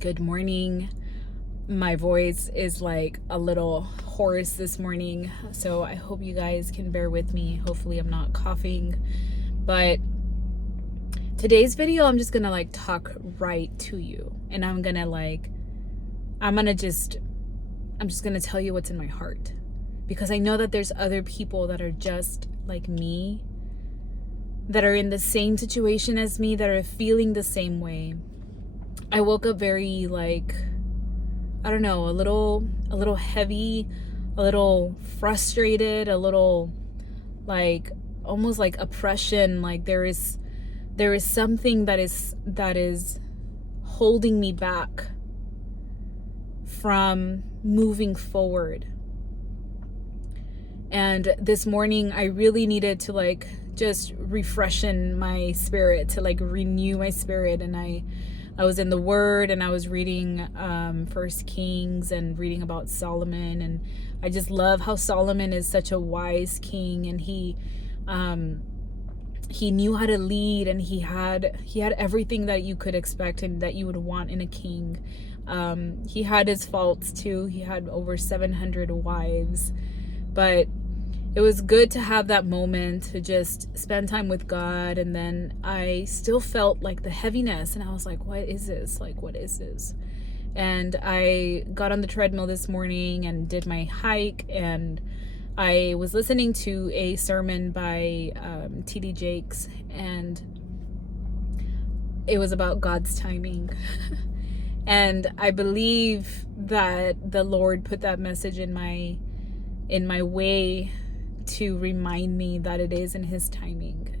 Good morning. My voice is like a little hoarse this morning, so I hope you guys can bear with me. Hopefully I'm not coughing. But today's video, I'm just gonna talk right to you. And I'm just gonna tell you what's in my heart. Because I know that there's other people that are just like me, that are in the same situation as me, that are feeling the same way. I woke up very I don't know, a little heavy, a little frustrated, a little almost like oppression. Like there is something that is holding me back from moving forward. And this morning I really needed to just refreshen my spirit, to renew my spirit. And I was in the Word, and I was reading First Kings and reading about Solomon, and I just love how Solomon is such a wise king, and he knew how to lead, and he had everything that you could expect and that you would want in a king. He had his faults too. He had over 700 wives, but it was good to have that moment to just spend time with God. And then I still felt the heaviness, and I was like, what is this? What is this? And I got on the treadmill this morning and did my hike, and I was listening to a sermon by T.D. Jakes, and it was about God's timing. And I believe that the Lord put that message in my way to remind me that it is in His timing.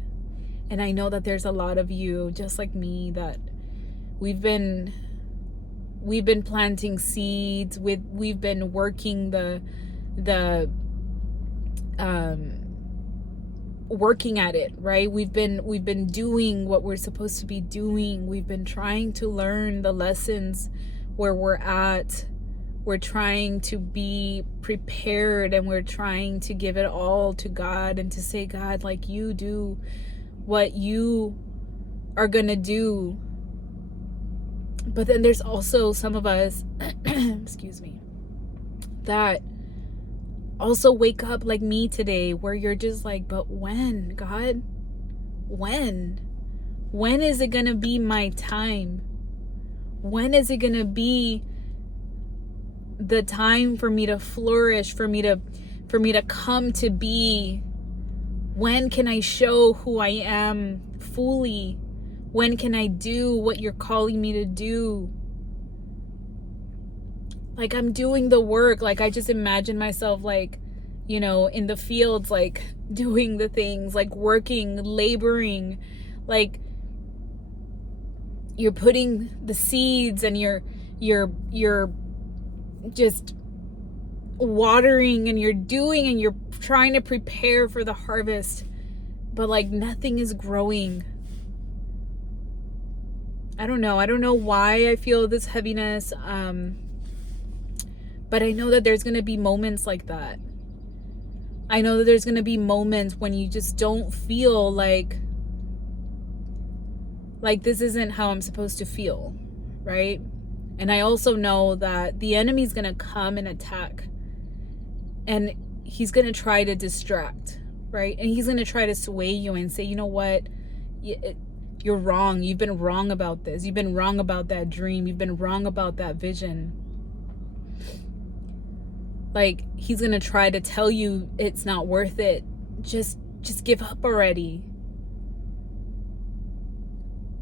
And I know that there's a lot of you just like me, that we've been planting seeds, we've been working working at it, right? We've been doing what we're supposed to be doing. We've been trying to learn the lessons where we're at. We're trying to be prepared, and we're trying to give it all to God and to say, God, you do what you are gonna do. But then there's also some of us, excuse me, that also wake up like me today, where you're just but when, God? When is it gonna be my time? When is it gonna be the time for me to flourish, for me to come to be? When can I show who I am fully? When can I do what you're calling me to do? I'm doing the work. I just imagine myself in the fields, doing the things, working, laboring, you're putting the seeds, and you're just watering, and you're doing, and you're trying to prepare for the harvest, but nothing is growing. I don't know why I feel this heaviness, but I know that there's gonna be moments like that. I know that there's gonna be moments when you just don't feel like this isn't how I'm supposed to feel, right? And I also know that the enemy's gonna come and attack, and he's gonna try to distract, right? And he's gonna try to sway you and say, you know what, you're wrong. You've been wrong about this. You've been wrong about that dream. You've been wrong about that vision. He's gonna try to tell you it's not worth it. Just give up already.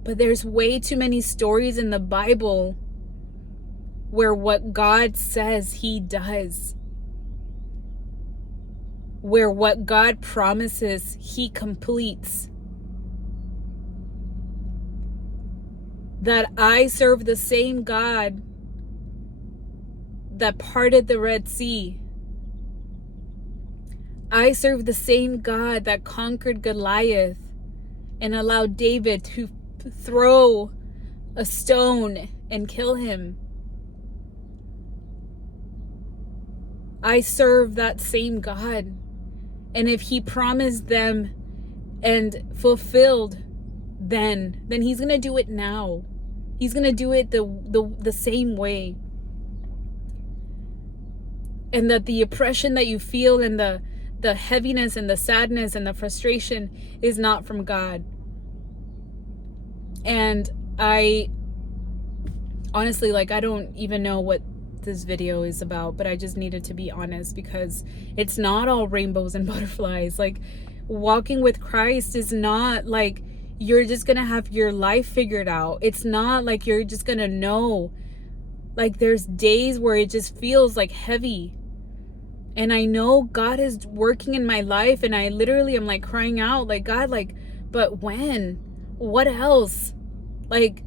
But there's way too many stories in the Bible where what God says He does, where what God promises He completes. That I serve the same God that parted the Red Sea. I serve the same God that conquered Goliath and allowed David to throw a stone and kill him. I serve that same God. And if He promised them and fulfilled then He's going to do it now. He's going to do it the same way. And that the oppression that you feel and the heaviness and the sadness and the frustration is not from God. And I honestly, like, I don't even know what this video is about, but I just needed to be honest, because it's not all rainbows and butterflies. Like, walking with Christ is not like you're just gonna have your life figured out. It's not like you're just gonna know. Like, there's days where it just feels like heavy, and I know God is working in my life, and I literally am like crying out, like, God, like, but when? What else? Like,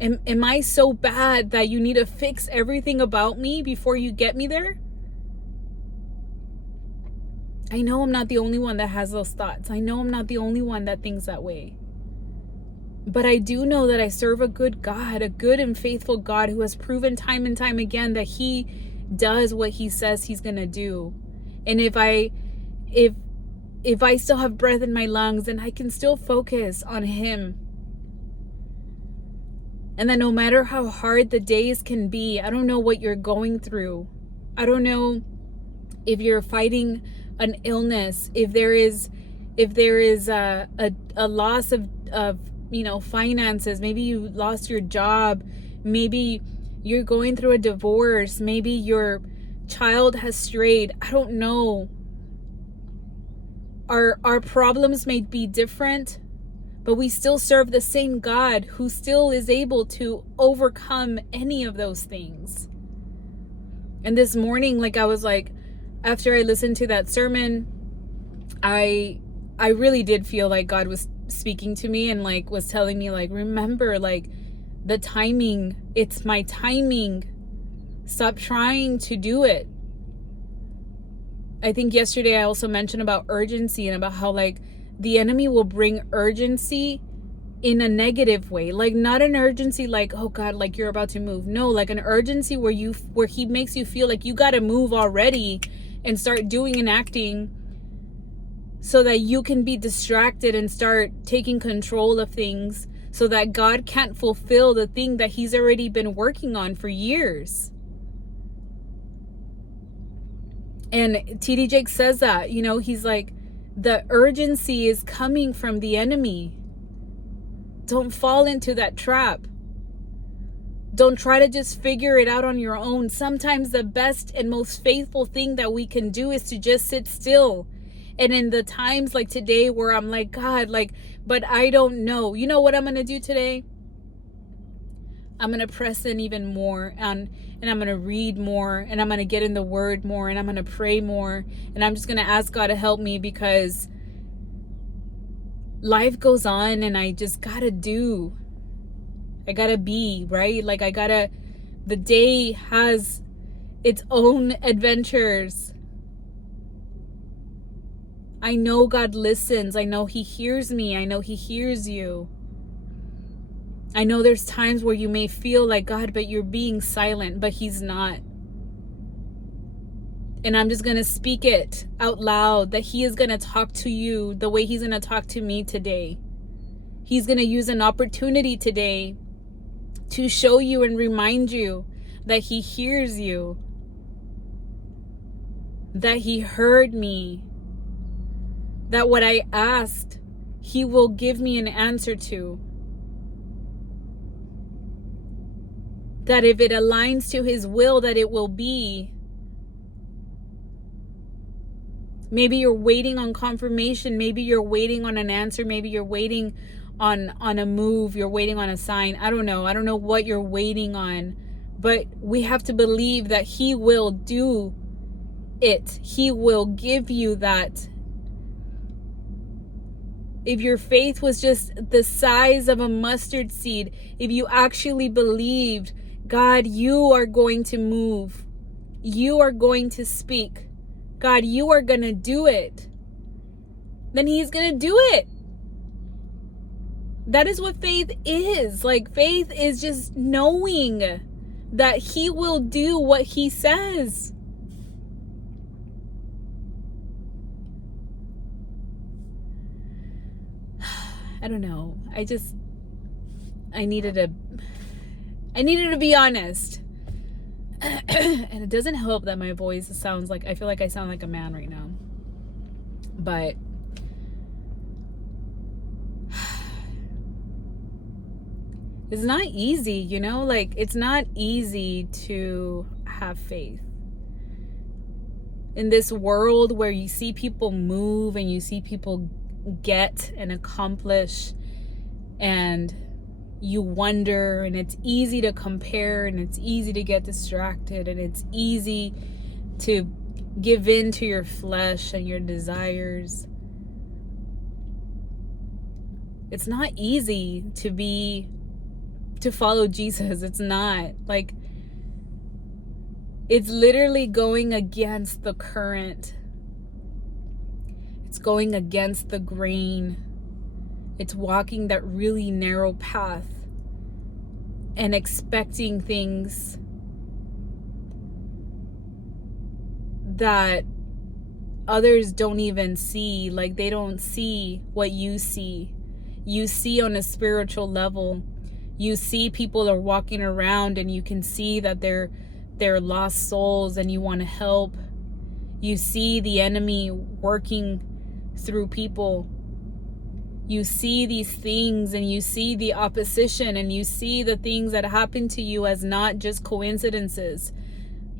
am I so bad that you need to fix everything about me before you get me there? I know I'm not the only one that has those thoughts. I know I'm not the only one that thinks that way. But I do know that I serve a good God, a good and faithful God who has proven time and time again that he does what he says he's going to do. And if I still have breath in my lungs, then I can still focus on him. And that no matter how hard the days can be, I don't know what you're going through. I don't know if you're fighting an illness, if there is a loss of finances. Maybe you lost your job. Maybe you're going through a divorce. Maybe your child has strayed. I don't know. Our problems may be different, but we still serve the same God who still is able to overcome any of those things. And this morning, like, I was like, after I listened to that sermon, I really did feel like God was speaking to me and like was telling me, like, remember, like, the timing, it's my timing. Stop trying to do it. I think yesterday I also mentioned about urgency and about how, like, the enemy will bring urgency in a negative way. Like, not an urgency like, oh God, like you're about to move. No, like an urgency where he makes you feel like you got to move already and start doing and acting so that you can be distracted and start taking control of things, so that God can't fulfill the thing that he's already been working on for years. And TD Jake says that, he's like, the urgency is coming from the enemy. Don't fall into that trap. Don't try to just figure it out on your own. Sometimes the best and most faithful thing that we can do is to just sit still. And in the times like today where I'm like, God, like, but I don't know. You know what I'm going to do today? I'm going to press in even more, and I'm going to read more, and I'm going to get in the word more, and I'm going to pray more. And I'm just going to ask God to help me, because life goes on and I just got to do. I got to be, right? Like, the day has its own adventures. I know God listens. I know he hears me. I know he hears you. I know there's times where you may feel like, God, but you're being silent, but he's not. And I'm just going to speak it out loud that he is going to talk to you the way he's going to talk to me today. He's going to use an opportunity today to show you and remind you that he hears you, that he heard me, that what I asked, he will give me an answer to. That if it aligns to his will, that it will be. Maybe you're waiting on confirmation. Maybe you're waiting on an answer. Maybe you're waiting on a move. You're waiting on a sign. I don't know. I don't know what you're waiting on. But we have to believe that he will do it. He will give you that. If your faith was just the size of a mustard seed, if you actually believed, God, you are going to move. You are going to speak. God, you are going to do it. Then he's going to do it. That is what faith is. Like, faith is just knowing that he will do what he says. I don't know. I needed to be honest. And it doesn't help that my voice sounds like, I feel like I sound like a man right now. But it's not easy, you know? Like, it's not easy to have faith. In this world where you see people move and you see people get and accomplish, and you wonder, and it's easy to compare, and it's easy to get distracted, and it's easy to give in to your flesh and your desires. It's not easy to follow Jesus. It's not. Like, it's literally going against the current. It's going against the grain. It's walking that really narrow path and expecting things that others don't even see. Like, they don't see what you see. You see on a spiritual level. You see people are walking around and you can see that they're lost souls and you want to help. You see the enemy working through people. You see these things and you see the opposition and you see the things that happen to you as not just coincidences,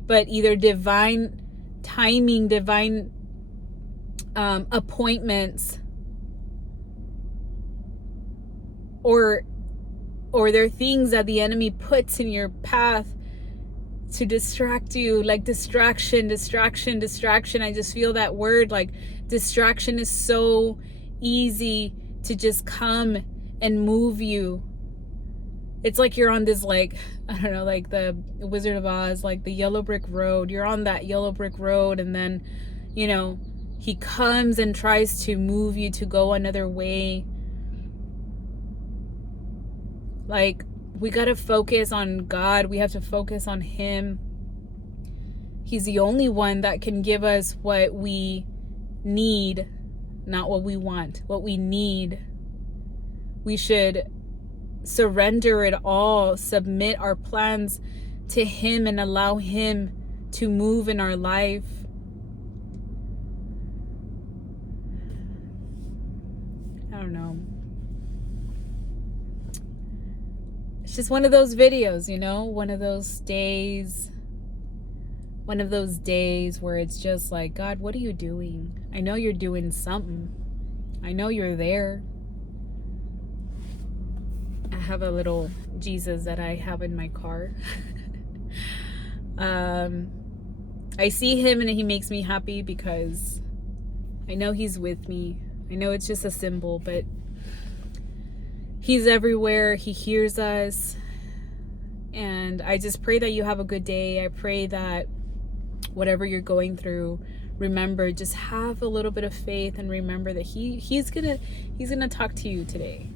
but either divine timing, divine appointments, or they're things that the enemy puts in your path to distract you. Like distraction. I just feel that word. Like, distraction is so easy to just come and move you. It's like you're on this, like, I don't know, like the Wizard of Oz, like the yellow brick road. You're on that yellow brick road, and then, you know, he comes and tries to move you to go another way. Like, we got to focus on God. We have to focus on him. He's the only one that can give us what we need, not what we want, what we need. We should surrender it all, submit our plans to him, and allow him to move in our life. I don't know. It's just one of those videos, you know, one of those days where it's just like, God, what are you doing? I know you're doing something. I know you're there. I have a little Jesus that I have in my car. I see him and he makes me happy because I know he's with me. I know it's just a symbol, but he's everywhere. He hears us. And I just pray that you have a good day. I pray that whatever you're going through, remember, just have a little bit of faith and remember that he's gonna talk to you today.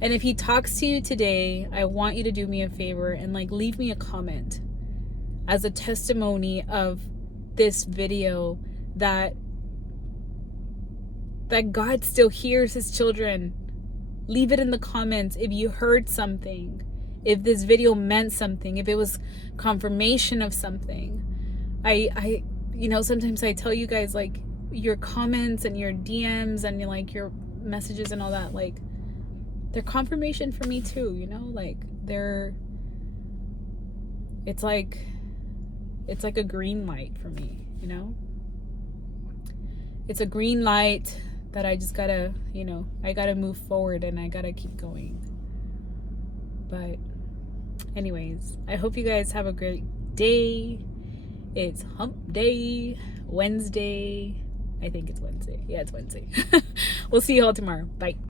And if he talks to you today, I want you to do me a favor and like leave me a comment as a testimony of this video that God still hears his children. Leave it in the comments if you heard something, if this video meant something, if it was confirmation of something. I you know, sometimes I tell you guys, like, your comments and your DMs and like your messages and all that, like, they're confirmation for me too, you know, like it's like a green light for me, you know. It's a green light that I just gotta, you know, I gotta move forward and I gotta keep going. But anyways, I hope you guys have a great day. It's hump day, Wednesday. I think it's Wednesday. Yeah, it's Wednesday. We'll see you all tomorrow. Bye.